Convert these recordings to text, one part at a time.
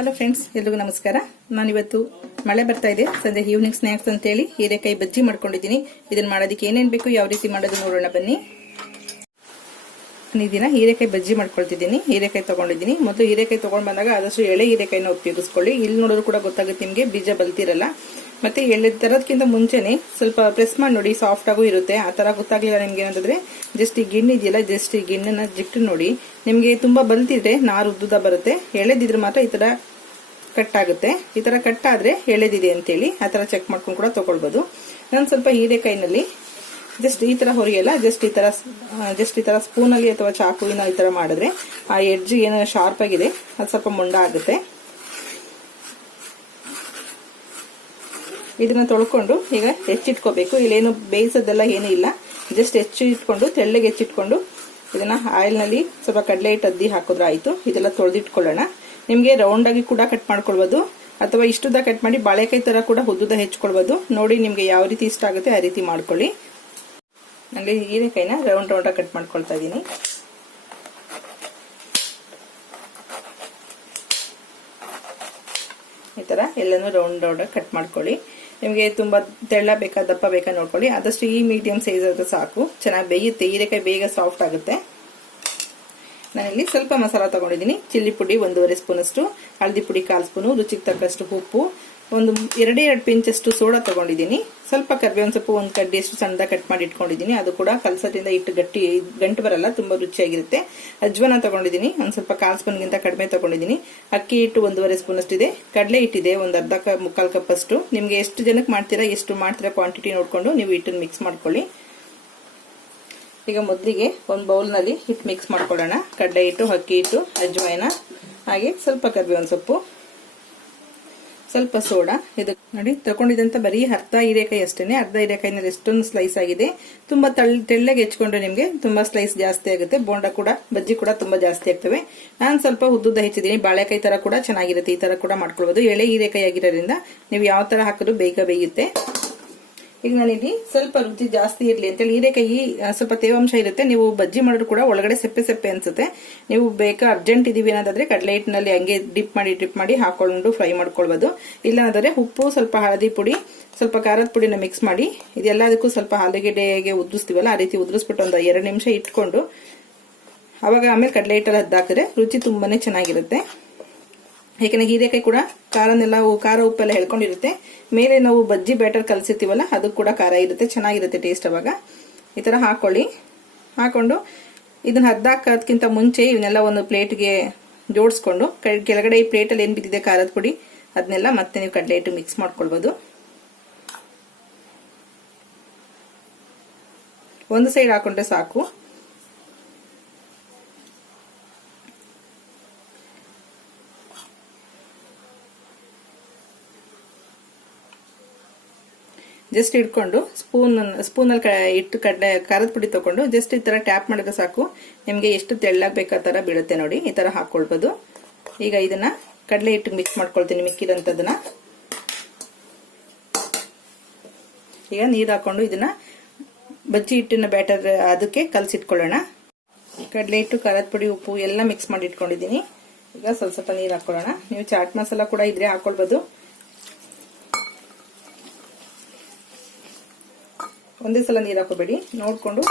Hello friends, ಎಲ್ರಿಗೂ ನಮಸ್ಕಾರ. ನಾನಿವತ್ತು ಮಳೆ ಬರ್ತಾ ಇದೆ, ಸಂಜೆ ಈವ್ನಿಂಗ್ ಸ್ನಾಕ್ಸ್ ಅಂತ ಹೇಳಿ ಹೀರೆಕಾಯಿ ಬಜ್ಜಿ ಮಾಡ್ಕೊಂಡಿದ್ದೀನಿ. ಇದನ್ನ ಮಾಡೋದಕ್ಕೆ ಏನೇನು ಬೇಕು, ಯಾವ ರೀತಿ ಮಾಡೋದು ನೋಡೋಣ ಬನ್ನಿ. ನಾನು ಈ ದಿನ ಹೀರೆಕಾಯಿ ಬಜ್ಜಿ ಮಾಡ್ಕೊಳ್ತಿದ್ದೀನಿ. ಹೀರೆಕಾಯಿ ತಗೊಂಡಿದ್ದೀನಿ. ಮೊದಲು ಹೀರೆಕಾಯಿ ತಗೊಂಡ್ ಬಂದಾಗ ಆದಷ್ಟು ಎಳೆ ಹೀರೆಕಾಯಿನ ಉಪಯೋಗಿಸ್ಕೊಳ್ಳಿ. ಇಲ್ಲಿ ನೋಡೋದು ಕೂಡ ಗೊತ್ತಾಗುತ್ತೆ ನಿಮಗೆ, ಬೀಜ ಬಲ್ತಿರಲ್ಲ. ಮತ್ತೆ ಎಳೆ ತರೋದಕ್ಕಿಂತ ಮುಂಚೆನೆ ಸ್ವಲ್ಪ ಪ್ರೆಸ್ ಮಾಡಿ ನೋಡಿ, ಸಾಫ್ಟ್ ಆಗೂ ಇರುತ್ತೆ. ಆ ತರ ಗೊತ್ತಾಗ್ಲಿಲ್ಲ ನಿಮ್ಗೆ ಏನಂತಂದ್ರೆ ಜಸ್ಟ್ ಈ ಗಿಣ್ಣು ಇದೆಯಲ್ಲ, ಜಸ್ಟ್ ಈ ಗಿಣ್ಣನ್ನ ಜಿಟ್ಟು ನೋಡಿ. ನಿಮ್ಗೆ ತುಂಬಾ ಬಲ್ತಿದ್ರೆ ನಾರು ಉದ್ದುದ ಬರುತ್ತೆ, ಎಳೆದಿದ್ರೆ ಮಾತ್ರ ಈ ತರ ಕಟ್ ಆಗುತ್ತೆ. ಈ ತರ ಕಟ್ ಆದ್ರೆ ಎಳೆದಿದೆ ಅಂತೇಳಿ ಆ ತರ ಚೆಕ್ ಮಾಡ್ಕೊಂಡು ಕೂಡ ತಗೊಳ್ಬಹುದು. ನಾನು ಸ್ವಲ್ಪ ಹೀರೆಕಾಯಿನಲ್ಲಿ ಜಸ್ಟ್ ಈ ತರ ಹೊರಿಯಲ್ಲ, ಜಸ್ಟ್ ಈ ತರ ಸ್ಪೂನ್ ಅಲ್ಲಿ ಅಥವಾ ಚಾಕುವಿನ ಈ ತರ ಮಾಡಿದ್ರೆ ಆ ಎಡ್ಜ್ ಏನೋ ಶಾರ್ಪ್ ಆಗಿದೆ, ಅದು ಸ್ವಲ್ಪ ಮುಂಡ ಆಗುತ್ತೆ. ಇದನ್ನ ತೊಳ್ಕೊಂಡು ಈಗ ಹೆಚ್ಚಿಟ್ಕೋಬೇಕು. ಇಲ್ಲೇನು ಬೇಯಿಸೋದೆಲ್ಲ ಏನೂ ಇಲ್ಲ, ಜಸ್ಟ್ ಹೆಚ್ಚಿಟ್ಕೊಂಡು ತೆಳ್ಳಗೆ ಹೆಚ್ಚಿಟ್ಕೊಂಡು ಇದನ್ನ ಆಯಿಲ್ ನಲ್ಲಿ ಸ್ವಲ್ಪ ಕಡಲೆ ಹಿಟ್ಟು ಅದ್ದಿ ಹಾಕಿದ್ರೆ ಆಯ್ತು. ಇದೆಲ್ಲ ತೊಳೆದಿಟ್ಕೊಳ್ಳೋಣ. ನಿಮ್ಗೆ ರೌಂಡ್ ಆಗಿ ಕೂಡ ಕಟ್ ಮಾಡ್ಕೊಳ್ಬಹುದು, ಅಥವಾ ಇಷ್ಟುದ ಕಟ್ ಮಾಡಿ ಬಾಳೆಕಾಯಿ ತರ ಕೂಡ ಉದ್ದುದ ಹೆಚ್ಕೊಳ್ಬಹುದು. ನೋಡಿ ನಿಮ್ಗೆ ಯಾವ ರೀತಿ ಇಷ್ಟ ಆಗುತ್ತೆ ಆ ರೀತಿ ಮಾಡ್ಕೊಳ್ಳಿ. ನನಗೆ ಹೀರೆಕಾಯಿನ ರೌಂಡ್ ರೌಂಡ್ ಕಟ್ ಮಾಡ್ಕೊಳ್ತಾ ಇದ್ದೀನಿ. ಈ ತರ ಎಲ್ಲಾನು ರೌಂಡ್ ರೌಂಡ್ ಕಟ್ ಮಾಡ್ಕೊಳ್ಳಿ. ನಿಮ್ಗೆ ತುಂಬಾ ತೆಳ್ಳ ಬೇಕಾ ದಪ್ಪ ಬೇಕಾ ನೋಡ್ಕೊಳ್ಳಿ. ಆದಷ್ಟು ಈ ಮೀಡಿಯಂ ಸೈಜ್ ಆದ್ರೆ ಸಾಕು, ಚೆನ್ನಾಗಿ ಬೇಯುತ್ತೆ. ಹೀರೆಕಾಯಿ ಬೇಗ ಸಾಫ್ಟ್ ಆಗುತ್ತೆ. ನಾನಿಲ್ಲಿ ಸ್ವಲ್ಪ ಮಸಾಲ ತಗೊಂಡಿದ್ದೀನಿ. ಚಿಲ್ಲಿ ಪುಡಿ 1.5 ಸ್ಪೂನ್ ಅಷ್ಟು, ಹಳದಿ ಪುಡಿ 1/4 ಸ್ಪೂನು, ರುಚಿಗೆ ತಕ್ಕಷ್ಟು ಉಪ್ಪು, ಒಂದು 2 ಪಿಂಚಷ್ಟು ಸೋಡಾ ತಗೊಂಡಿದ್ದೀನಿ. ಸ್ವಲ್ಪ ಕರಿಬೇವಿನ ಸೊಪ್ಪು 1 ಕಡ್ಡಿಯಷ್ಟು ಸಣ್ಣದಾಗಿ ಕಟ್ ಮಾಡಿ ಇಟ್ಕೊಂಡಿದ್ದೀನಿ. ಅದು ಕೂಡ ಕಲಸದಿಂದ ಇಟ್ಟು ಗಂಟು ಬರಲ್ಲ, ತುಂಬಾ ರುಚಿಯಾಗಿರುತ್ತೆ. ಅಜ್ವಾನ ತಗೊಂಡಿದ್ದೀನಿ, ಒಂದ್ ಸ್ವಲ್ಪ 1/4 ಸ್ಪೂನ್ಗಿಂತ ಕಡಿಮೆ ತಗೊಂಡಿದ್ದೀನಿ. ಅಕ್ಕಿ ಹಿಟ್ಟು 1.5 ಸ್ಪೂನ್ ಅಷ್ಟಿದೆ. ಕಡಲೆ ಹಿಟ್ಟಿದೆ ಒಂದು ಮುಕ್ಕಾಲ್ ಕಪ್ ಅಷ್ಟು. ನಿಮ್ಗೆ ಎಷ್ಟು ಜನಕ್ಕೆ ಮಾಡ್ತೀರಾ, ಎಷ್ಟು ಮಾಡ್ತೀರಾ ಕ್ವಾಂಟಿಟಿ ನೋಡ್ಕೊಂಡು ನೀವು ಹಿಟ್ಟನ್ನು ಮಿಕ್ಸ್ ಮಾಡ್ಕೊಳ್ಳಿ. ಈಗ ಮೊದಲಿಗೆ ಒಂದು ಬೌಲ್ ನಲ್ಲಿ ಹಿಟ್ಟು ಮಿಕ್ಸ್ ಮಾಡ್ಕೊಳ್ಳೋಣ. ಕಡಲೆ ಹಿಟ್ಟು, ಅಕ್ಕಿ ಹಿಟ್ಟು, ಅಜ್ವಾಯಿನ, ಹಾಗೆ ಸ್ವಲ್ಪ ಕರಿಬೇವಿನ ಸೊಪ್ಪು, ಸ್ವಲ್ಪ ಸೋಡಾ. ಇದು ನೋಡಿ ತಗೊಂಡಿದಂತ ಬರೀ ಅರ್ಧ ಹೀರೆಕಾಯಿ ಅಷ್ಟೇನೆ. ಅರ್ಧ ಹೀರೆಕಾಯಿನಲ್ಲಿ ಎಷ್ಟೊಂದು ಸ್ಲೈಸ್ ಆಗಿದೆ. ತುಂಬಾ ತೆಳ್ಳಗೆ ಹೆಚ್ಕೊಂಡ್ರೆ ನಿಮ್ಗೆ ತುಂಬಾ ಸ್ಲೈಸ್ ಜಾಸ್ತಿ ಆಗುತ್ತೆ. ಬೋಂಡ ಕೂಡ, ಬಜ್ಜಿ ಕೂಡ ತುಂಬಾ ಜಾಸ್ತಿ ಆಗ್ತವೆ. ನಾನು ಸ್ವಲ್ಪ ಉದ್ದುದ್ದ ಹೆಚ್ಚಿದ್ದೀನಿ. ಬಾಳೆಕಾಯಿ ತರ ಕೂಡ ಚೆನ್ನಾಗಿರುತ್ತೆ. ಈ ತರ ಕೂಡ ಮಾಡ್ಕೊಳ್ಬಹುದು. ಎಳೆ ಹೀರೆಕಾಯಿ ಆಗಿರೋದ್ರಿಂದ ನೀವು ಯಾವ ತರ ಹಾಕಿದ್ರು ಬೇಗ ಬೇಯುತ್ತೆ. ಈಗ ನಾನಿಲ್ಲಿ ಸ್ವಲ್ಪ ರುಚಿ ಜಾಸ್ತಿ ಇರ್ಲಿ ಅಂತೇಳಿ, ಹೀರೆಕಾಯಿ ಸ್ವಲ್ಪ ತೇವಾಂಶ ಇರುತ್ತೆ. ನೀವು ಬಜ್ಜಿ ಮಾಡಿದ್ರು ಕೂಡ ಒಳಗಡೆ ಸೆಪ್ಪೆ ಸೆಪ್ಪೆ ಅನ್ಸುತ್ತೆ. ನೀವು ಬೇಕಾ ಅರ್ಜೆಂಟ್ ಇದೀವಿ ಅನ್ನೋದಾದ್ರೆ ಕಡಲೆ ಹಿಟ್ಟಿನಲ್ಲಿ ಹಂಗೆ ಡಿಪ್ ಮಾಡಿ ಹಾಕೊಂಡು ಫ್ರೈ ಮಾಡ್ಕೊಳ್ಬಹುದು. ಇಲ್ಲ ಅಂದ್ರೆ ಉಪ್ಪು, ಸ್ವಲ್ಪ ಹಳದಿ ಪುಡಿ, ಸ್ವಲ್ಪ ಖಾರದ ಪುಡಿನ ಮಿಕ್ಸ್ ಮಾಡಿ ಇದೆಲ್ಲದಕ್ಕೂ ಸ್ವಲ್ಪ ಆಲೂಗೆಡ್ಡೆಗೆ ಉದುರಿಸ್ತೀವಲ್ಲ, ಆ ರೀತಿ ಉದುರಿಸ್ಬಿಟ್ಟು ಒಂದು 2 ನಿಮಿಷ ಇಟ್ಕೊಂಡು ಅವಾಗ ಆಮೇಲೆ ಕಡಲೆ ಹಿಟ್ಟಲ್ಲಿ ಹಾಕಿದ್ರೆ ರುಚಿ ತುಂಬಾನೇ ಚೆನ್ನಾಗಿರುತ್ತೆ. ಯಾಕಂದ್ರೆ ಹೀರೆಕಾಯಿ ಕೂಡ ಖಾರ ಉಪ್ಪೆಲ್ಲ ಹೇಳ್ಕೊಂಡಿರುತ್ತೆ. ಮೇಲೆ ನಾವು ಬಜ್ಜಿ ಬ್ಯಾಟರ್ ಕಲಸಿರ್ತೀವಲ್ಲ, ಅದು ಕೂಡ ಖಾರ ಇರುತ್ತೆ, ಚೆನ್ನಾಗಿರುತ್ತೆ ಟೇಸ್ಟ್. ಅವಾಗ ಈ ತರ ಹಾಕೊಂಡು ಇದನ್ನ ಹಾಕೋದಕ್ಕಿಂತ ಮುಂಚೆ ಇವನ್ನೆಲ್ಲ ಒಂದು ಪ್ಲೇಟ್ಗೆ ಜೋಡಿಸ್ಕೊಂಡು ಕೆಳಗಡೆ ಈ ಪ್ಲೇಟಲ್ಲಿ ಏನ್ ಬಿದ್ದಿದೆ ಖಾರದ ಪುಡಿ, ಅದನ್ನೆಲ್ಲ ಮತ್ತೆ ನೀವು ಕಡಲೆ ಹಿಟ್ಟು ಮಿಕ್ಸ್ ಮಾಡ್ಕೊಳ್ಬಹುದು. ಒಂದು ಸೈಡ್ ಹಾಕೊಂಡ್ರೆ ಸಾಕು. ಜಸ್ಟ್ ಇಟ್ಕೊಂಡು ಸ್ಪೂನಲ್ಲಿ ಇಟ್ಟು ಖಾರದ ಪುಡಿ ತಗೊಂಡು ಜಸ್ಟ್ ಈ ತರ ಟ್ಯಾಪ್ ಮಾಡಿದ್ರೆ ಸಾಕು. ನಿಮ್ಗೆ ಎಷ್ಟು ತೆಳ್ಳಾಗಬೇಕು ಆ ತರ ಬೀಳುತ್ತೆ ನೋಡಿ. ಈ ತರ ಹಾಕೊಳ್ಬಹುದು. ಈಗ ಇದನ್ನ ಕಡಲೆ ಹಿಟ್ಟು ಮಿಕ್ಸ್ ಮಾಡ್ಕೊಳ್ತೀನಿ. ಮಿಕ್ಕಿದಂತದನ್ನ ಈಗ ನೀರ್ ಹಾಕೊಂಡು ಇದನ್ನ ಬಜ್ಜಿ ಹಿಟ್ಟಿನ ಬ್ಯಾಟರ್ ಅದಕ್ಕೆ ಕಲಸಿಟ್ಕೊಳ್ಳೋಣ. ಕಡಲೆ ಹಿಟ್ಟು, ಖಾರದ ಪುಡಿ, ಉಪ್ಪು ಎಲ್ಲ ಮಿಕ್ಸ್ ಮಾಡಿ ಇಟ್ಕೊಂಡಿದ್ದೀನಿ. ಈಗ ಸ್ವಲ್ಪ ನೀರ್ ಹಾಕೊಳ್ಳೋಣ. ನೀವು ಚಾಟ್ ಮಸಾಲ ಕೂಡ ಇದ್ರೆ ಹಾಕೊಳ್ಬಹುದು. ಒಂದೇ ಸಲ ನೀರು ಹಾಕೋಬೇಡಿ, ನೋಡ್ಕೊಂಡು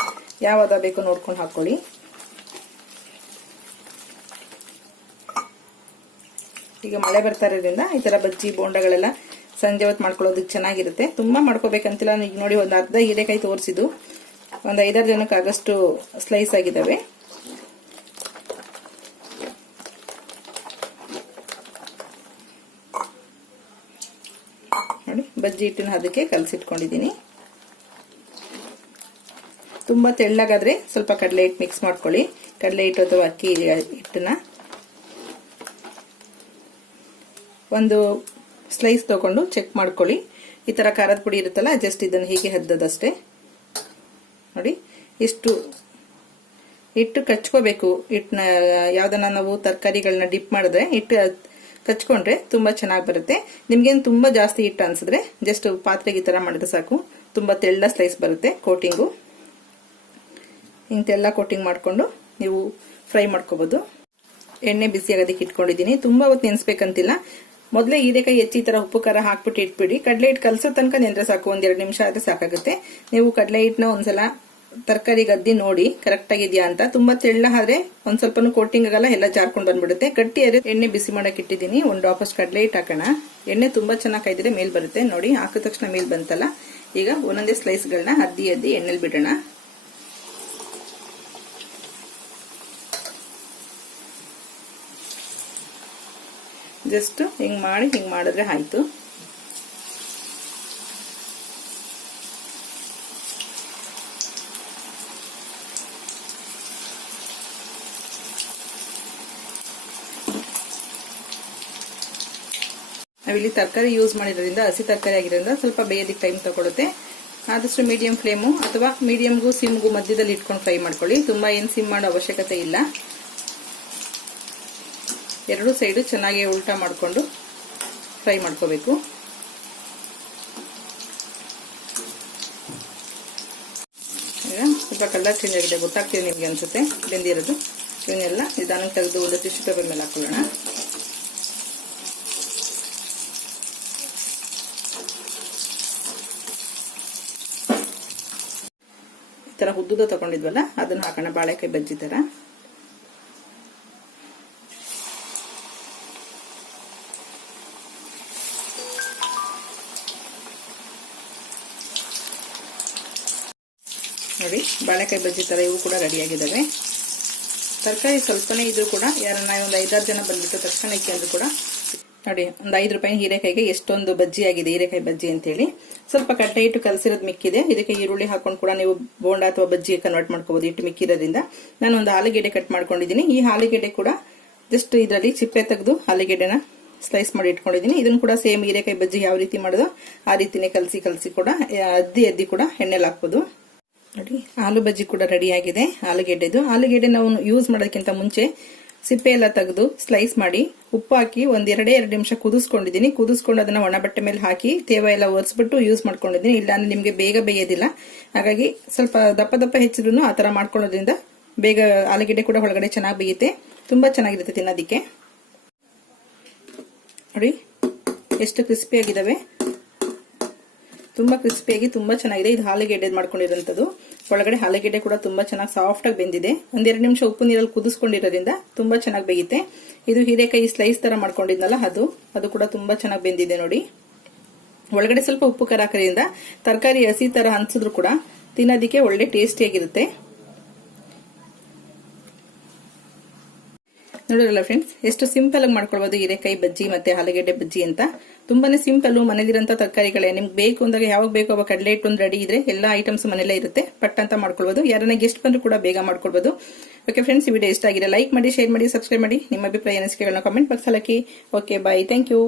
ಯಾವ್ದು ಬೇಕೋ ನೋಡ್ಕೊಂಡು ಹಾಕೊಳ್ಳಿ. ಈಗ ಮಳೆ ಬರ್ತಾ ಇರೋದ್ರಿಂದ ಈ ತರ ಬಜ್ಜಿ ಬೋಂಡಗಳೆಲ್ಲ ಸಂಜೆ ಹೊತ್ತು ಮಾಡ್ಕೊಳ್ಳೋದಕ್ಕೆ ಚೆನ್ನಾಗಿರುತ್ತೆ. ತುಂಬಾ ಮಾಡ್ಕೋಬೇಕಂತಿಲ್ಲ. ಈಗ ನೋಡಿ, ಒಂದು ಅರ್ಧ ಹೀರೆಕಾಯಿ ತೋರಿಸಿದ್ದು ಒಂದು 5-6 ಜನಕ್ಕೆ ಆಗಷ್ಟು ಸ್ಲೈಸ್ ಆಗಿದ್ದಾವೆ. ನೋಡಿ, ಬಜ್ಜಿ ಹಿಟ್ಟಿನ ಅದಕ್ಕೆ ಕಲಸಿಟ್ಕೊಂಡಿದ್ದೀನಿ. ತುಂಬಾ ತೆಳ್ಳಗಾದ್ರೆ ಸ್ವಲ್ಪ ಕಡಲೆ ಹಿಟ್ಟು ಮಿಕ್ಸ್ ಮಾಡ್ಕೊಳ್ಳಿ. ಕಡಲೆ ಹಿಟ್ಟು ಅಥವಾ ಅಕ್ಕಿ ಹಿಟ್ಟನ್ನ ಒಂದು ಸ್ಲೈಸ್ ತಗೊಂಡು ಚೆಕ್ ಮಾಡ್ಕೊಳ್ಳಿ. ಈ ತರ ಖಾರದ ಪುಡಿ ಇರುತ್ತಲ್ಲ, ಜಸ್ಟ್ ಇದನ್ನ ಹೀಗೆ ಹದ್ದದಷ್ಟೇ. ನೋಡಿ, ಇಷ್ಟು ಹಿಟ್ಟು ಕಚ್ಕೋಬೇಕು. ಹಿಟ್ಟನ್ನ ಯಾವ್ದನ್ನ ನಾವು ತರಕಾರಿಗಳನ್ನ ಡಿಪ್ ಮಾಡಿದ್ರೆ ಹಿಟ್ಟು ಕಚ್ಕೊಂಡ್ರೆ ತುಂಬಾ ಚೆನ್ನಾಗಿ ಬರುತ್ತೆ. ನಿಮ್ಗೇನು ತುಂಬಾ ಜಾಸ್ತಿ ಹಿಟ್ಟು ಅನ್ಸಿದ್ರೆ ಜಸ್ಟ್ ಪಾತ್ರೆಗೆ ಈ ತರ ಮಾಡಿದ್ರೆ ಸಾಕು. ತುಂಬಾ ತೆಳ್ಳ ಸ್ಲೈಸ್ ಬರುತ್ತೆ ಕೋಟಿಂಗು. ಇಂತೆಲ್ಲ ಕೋಟಿಂಗ್ ಮಾಡ್ಕೊಂಡು ನೀವು ಫ್ರೈ ಮಾಡ್ಕೋಬಹುದು. ಎಣ್ಣೆ ಬಿಸಿ ಆಗೋದಕ್ಕೆ ಇಟ್ಕೊಂಡಿದ್ದೀನಿ. ತುಂಬಾ ಹೊತ್ತು ನೆನೆಸ್ಬೇಕಂತಿಲ್ಲ. ಮೊದಲೇ ಹೀರೆಕಾಯಿ ಹೆಚ್ಚಿ ತರ ಉಪ್ಪು ಖಾರ ಹಾಕ್ಬಿಟ್ಟು ಇಟ್ಬಿಡಿ. ಕಡಲೆ ಹಿಟ್ಟು ಕಲಸೋ ತನಕ ನೆಂದ್ರೆ ಸಾಕು, 1-2 ನಿಮಿಷ ಆದ್ರೆ ಸಾಕಾಗುತ್ತೆ. ನೀವು ಕಡಲೆ ಹಿಟ್ಟನ್ನ ಒಂದ್ಸಲ ತರಕಾರಿಗೆ ಅದ್ದಿ ನೋಡಿ ಕರೆಕ್ಟ್ ಆಗಿದ್ಯಾ ಅಂತ. ತುಂಬಾ ತೆಳ್ಳ ಆದ್ರೆ ಒಂದ್ ಸ್ವಲ್ಪನೂ ಕೋಟಿಂಗ್ ಆಗಲ್ಲ, ಎಲ್ಲ ಜಾರ್ಕೊಂಡು ಬಂದ್ಬಿಡುತ್ತೆ. ಗಟ್ಟಿ ಆದ್ರೆ ಎಣ್ಣೆ ಬಿಸಿ ಮಾಡಕ್ ಇಟ್ಟಿದ್ದೀನಿ. 1 ಡ್ರಾಪ್ ಅಷ್ಟು ಕಡಲೆ ಹಿಟ್ಟು ಹಾಕೋಣ. ಎಣ್ಣೆ ತುಂಬಾ ಚೆನ್ನಾಗಿ ಕಾಯ್ದಿದ್ರೆ ಮೇಲ್ ಬರುತ್ತೆ ನೋಡಿ. ಹಾಕಿದ ತಕ್ಷಣ ಮೇಲ್ ಬಂತಲ್ಲ. ಈಗ ಒಂದೊಂದೇ ಸ್ಲೈಸ್ಗಳನ್ನ ಅದ್ದಿ ಎಣ್ಣೆಲಿ ಬಿಡೋಣ. ಜಸ್ಟ್ ಹಿಂಗ್ ಮಾಡಿದ್ರೆ ಆಯ್ತು. ನಾವಿಲ್ಲಿ ತರಕಾರಿ ಯೂಸ್ ಮಾಡಿರೋದ್ರಿಂದ, ಹಸಿ ತರಕಾರಿ ಆಗಿರೋದ್ರಿಂದ ಸ್ವಲ್ಪ ಬೇಯೋದಕ್ಕೆ ಟೈಮ್ ತಗೊಳುತ್ತೆ. ಆದಷ್ಟು ಮೀಡಿಯಂ ಫ್ಲೇಮು ಅಥವಾ ಮೀಡಿಯಂಗೂ ಸಿಮ್ಗೂ ಮಧ್ಯದಲ್ಲಿ ಇಟ್ಕೊಂಡು ಫ್ರೈ ಮಾಡ್ಕೊಳ್ಳಿ. ತುಂಬಾ ಏನು ಸಿಮ್ ಮಾಡೋ ಅವಶ್ಯಕತೆ ಇಲ್ಲ. ಎರಡು ಸೈಡು ಚೆನ್ನಾಗಿ ಉಲ್ಟಾ ಮಾಡಿಕೊಂಡು ಫ್ರೈ ಮಾಡ್ಕೋಬೇಕು. ಈಗ ಸ್ವಲ್ಪ ಕಲರ್ ಚೇಂಜ್ ಆಗಿದೆ, ಗೊತ್ತಾಗ್ತಿದೆ ನಿಮ್ಗೆ ಅನ್ಸುತ್ತೆ ಬೆಂದಿರೋದು. ಇವನ್ನೆಲ್ಲ ನಿಧಾನಕ್ಕೆ ತೆಗೆದು ಒಂದು ಟಿಶ್ಯೂ ಪೇಪರ್ ಮೇಲೆ ಹಾಕೊಳ್ಳೋಣ. ಈ ತರ ಉದ್ದುದ ತಗೊಂಡಿದ್ವಲ್ಲ ಅದನ್ನ ಹಾಕೋಣ, ಬಾಳೆಕಾಯಿ ಬಜ್ಜಿ ತರ. ನೋಡಿ, ಬಾಳೆಕಾಯಿ ಬಜ್ಜಿ ತರ ಇವು ಕೂಡ ರೆಡಿಯಾಗಿದ್ದಾವೆ. ತರಕಾರಿ ಸ್ವಲ್ಪನೇ ಇದ್ರೂ ಕೂಡ ಯಾರನ್ನ ಒಂದು 5-6 ಜನ ಬಂದ್ಬಿಟ್ಟು ತಕ್ಷಣಕ್ಕೆ ಅಂದ್ರೂ ಕೂಡ ನೋಡಿ, ಒಂದು 5 ರೂಪಾಯಿ ಹೀರೆಕಾಯಿಗೆ ಎಷ್ಟೊಂದು ಬಜ್ಜಿ ಆಗಿದೆ, ಹೀರೆಕಾಯಿ ಬಜ್ಜಿ ಅಂತೇಳಿ. ಸ್ವಲ್ಪ ಕಡಲೆ ಹಿಟ್ಟು ಕಲಸಿರೋದು ಮಿಕ್ಕಿದೆ. ಇದಕ್ಕೆ ಈರುಳ್ಳಿ ಹಾಕೊಂಡು ಕೂಡ ನೀವು ಬೋಂಡ ಅಥವಾ ಬಜ್ಜಿ ಕನ್ವರ್ಟ್ ಮಾಡ್ಕೋಬಹುದು. ಹಿಟ್ಟು ಮಿಕ್ಕಿರೋದ್ರಿಂದ ನಾನು ಒಂದು ಆಲೂಗೆಡ್ಡೆ ಕಟ್ ಮಾಡ್ಕೊಂಡಿದ್ದೀನಿ. ಈ ಆಲೂಗೆಡ್ಡೆ ಕೂಡ ಜಸ್ಟ್ ಇದರಲ್ಲಿ ಚಿಪ್ಪೆ ತೆಗೆದು ಆಲೂಗೆಡ್ಡೆನ ಸ್ಲೈಸ್ ಮಾಡಿ ಇಟ್ಕೊಂಡಿದ್ದೀನಿ. ಇದನ್ನು ಕೂಡ ಸೇಮ್ ಹೀರೆಕಾಯಿ ಬಜ್ಜಿ ಯಾವ ರೀತಿ ಮಾಡೋದು ಆ ರೀತಿನೇ ಕಲಸಿ ಕೂಡ ಅದ್ದಿ ಕೂಡ ಎಣ್ಣೆಲಿ ಹಾಕ್ಬೋದು. ನೋಡಿ, ಆಲೂ ಬಜ್ಜಿ ಕೂಡ ರೆಡಿ ಆಗಿದೆ. ಆಲೂಗೆಡ್ಡೆ ನಾವು ಯೂಸ್ ಮಾಡೋದಕ್ಕಿಂತ ಮುಂಚೆ ಸಿಪ್ಪೆ ಎಲ್ಲ ತೆಗೆದು ಸ್ಲೈಸ್ ಮಾಡಿ ಉಪ್ಪು ಹಾಕಿ 1-2 ನಿಮಿಷ ಕುದಿಸ್ಕೊಂಡಿದ್ದೀನಿ. ಕುದಿಸ್ಕೊಂಡು ಅದನ್ನ ಒಣ ಬಟ್ಟೆ ಮೇಲೆ ಹಾಕಿ ತೇವ ಎಲ್ಲ ಒರೆಸ್ಬಿಟ್ಟು ಯೂಸ್ ಮಾಡ್ಕೊಂಡಿದ್ದೀನಿ. ಇಲ್ಲಾಂದ್ರೆ ನಿಮ್ಗೆ ಬೇಗ ಬೇಯೋದಿಲ್ಲ. ಹಾಗಾಗಿ ಸ್ವಲ್ಪ ದಪ್ಪ ಹೆಚ್ಚಿದ್ರು ಆ ತರ ಮಾಡ್ಕೊಳ್ಳೋದ್ರಿಂದ ಬೇಗ ಆಲೂಗೆಡ್ಡೆ ಕೂಡ ಒಳಗಡೆ ಚೆನ್ನಾಗಿ ಬೇಯುತ್ತೆ. ತುಂಬಾ ಚೆನ್ನಾಗಿರುತ್ತೆ ತಿನ್ನೋದಿಕ್ಕೆ. ನೋಡಿ ಎಷ್ಟು ಕ್ರಿಸ್ಪಿ ಆಗಿದಾವೆ, ತುಂಬಾ ಕ್ರಿಸ್ಪಿಯಾಗಿ ತುಂಬಾ ಚೆನ್ನಾಗಿದೆ. ಇದು ಆಲೂಗೆಡ್ಡೆ ಮಾಡ್ಕೊಂಡಿರೋಂಥದ್ದು. ಒಳಗಡೆ ಆಲೂಗೆಡ್ಡೆ ಕೂಡ ತುಂಬಾ ಚೆನ್ನಾಗಿ ಸಾಫ್ಟ್ ಆಗಿ ಬೆಂದಿದೆ. 1-2 ನಿಮಿಷ ಉಪ್ಪು ನೀರಲ್ಲಿ ಕುದಿಸ್ಕೊಂಡಿರೋದ್ರಿಂದ ತುಂಬಾ ಚೆನ್ನಾಗಿ ಬೇಯುತ್ತೆ. ಇದು ಹೀರೆಕಾಯಿ ಸ್ಲೈಸ್ ತರ ಮಾಡ್ಕೊಂಡಿದ್ನಲ್ಲ ಅದು ಕೂಡ ತುಂಬಾ ಚೆನ್ನಾಗಿ ಬೆಂದಿದೆ ನೋಡಿ. ಒಳಗಡೆ ಸ್ವಲ್ಪ ಉಪ್ಪು ಖಾರ ಹಾಕೋದ್ರಿಂದ ತರಕಾರಿ ಹಸಿ ತರ ಅನ್ಸಿದ್ರು ಕೂಡ ತಿನ್ನೋದಿಕ್ಕೆ ಒಳ್ಳೆ ಟೇಸ್ಟಿಯಾಗಿರುತ್ತೆ. ನೋಡಿರಲ್ಲ ಫ್ರೆಂಡ್ಸ್, ಎಷ್ಟು ಸಿಂಪಲ್ ಆಗಿ ಮಾಡ್ಕೊಳ್ಬಹುದು ಹೀರೆಕಾಯಿ ಬಜ್ಜಿ ಮತ್ತೆ ಆಲೂಗೆಡ್ಡೆ ಬಜ್ಜಿ ಅಂತ. ತುಂಬಾನೇ ಸಿಂಪಲ್. ಮನೇಲಿರಂತ ತರಕಾರಿಗಳೇ ನಿಮ್ಗೆ ಬೇಕು ಅಂದಾಗ ಯಾವಾಗ ಬೇಕು ಅವಾಗ ಕಡಲೆ ಹಿಟ್ಟು ಒಂದು ರೆಡಿ ಇದ್ರೆ ಎಲ್ಲ ಐಟಮ್ಸ್ ಮನೆಯಲ್ಲೇ ಇರುತ್ತೆ. ಪಟ್ ಅಂತ ಮಾಡ್ಕೊಳ್ಬಹುದು. ಯಾರನ್ನ ಗೆಸ್ಟ್ ಬಂದ್ರು ಕೂಡ ಬೇಗ ಮಾಡ್ಕೊಳ್ಬಹುದು. ಓಕೆ ಫ್ರೆಂಡ್ಸ್, ಈ ವಿಡಿಯೋ ಇಷ್ಟ ಆಗಿದೆ ಲೈಕ್ ಮಾಡಿ, ಶೇರ್ ಮಾಡಿ, ಸಬ್ಸ್ಕ್ರೈಬ್ ಮಾಡಿ. ನಿಮ್ಮ ಅಭಿಪ್ರಾಯ ಅನಿಸಿಕೆಗಳನ್ನ ಕಾಮೆಂಟ್ ಬಾಕ್ಸ್ ಅಲ್ಲಿ ಹಾಕಿ. Okay, bye, thank you.